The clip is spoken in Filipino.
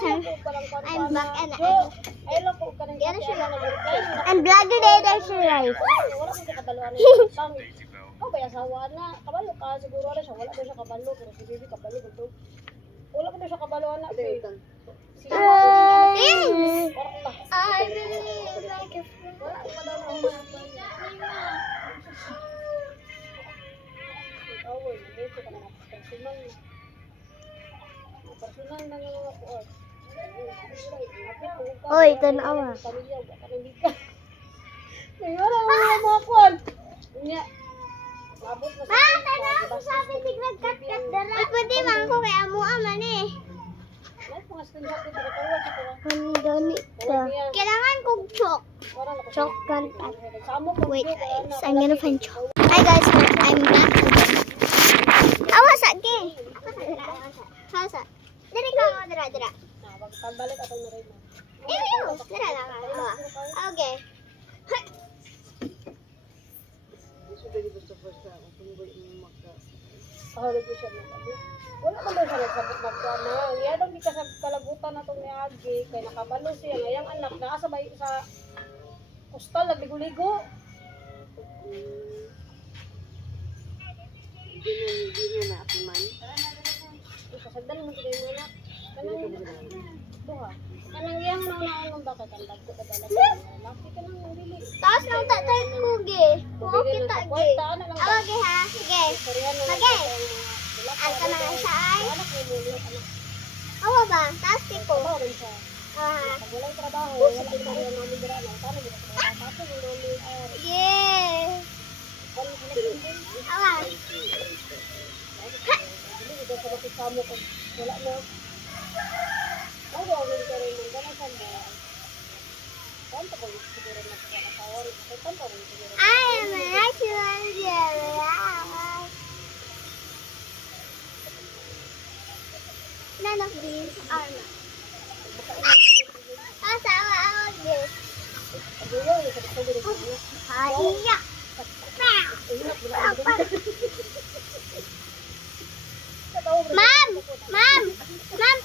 I'm back and I'm vlogger Dada Shirai. Oh, kaya asawa na. Kabalo ka, siguro na siya. Wala daw siya kabalo. Pero si Bibi kabalo dito. Wala ko daw siya kabalo, anak. I really like it. Wala ko pa daw na umanak. Awal, dito ka na personal na. Personal na nga mga kuwan. Oy, tanawa. May wala mga kuwan. Nya. Abot na Ma, tanaw ko sa atin tiglag-kat-kat dara. Pwede man ko kay amo aman eh. Ay, mga screenshot dito ka tawag sa kuwan. Ang ganito. Kailangan kong chok. Chok contact. Wait guys, I'm gonna find chok. Hi guys, I'm back again. Awas agi. Awas. Diri ka mo dira. Pagbalik atong naray mo. Ew, dira lang ako. Okay. Kahulog ko siya ng abi. Wala man daw siya nagsabot magkana. Iya daw di ka sa kalabutan na itong ni Agi. Kaya nakabalo siya. Ngayang anak na asabay sa kustal. Nagligo-ligo. Hindi niya naapiman. Kasagdan mo kita yung anak. Kanang iyang naunaan mong bakit ang dagko ka talaga. Laki ka nang nabili. Taas lang tatay ko ge. Oo kita ge. Okay ha. Sige. Sige. Asa na siya ay? Awa ba? Taas ko. Ah. Walang trabaho. Walang trabaho ng mami dira lang. Paano gina trabaho? Tapos yung mami ay Yeah. Awa. Dili ko sa kasamo ko. Wala mo. Ay, gawin ka rin ng ganasan mo. Kanto ko siguro na sa kasawar. Kanto ko siguro. I am a natural girl. None of these are mine. Asawa ako this. Haliya. Ma'am! Ma'am! Ma'am,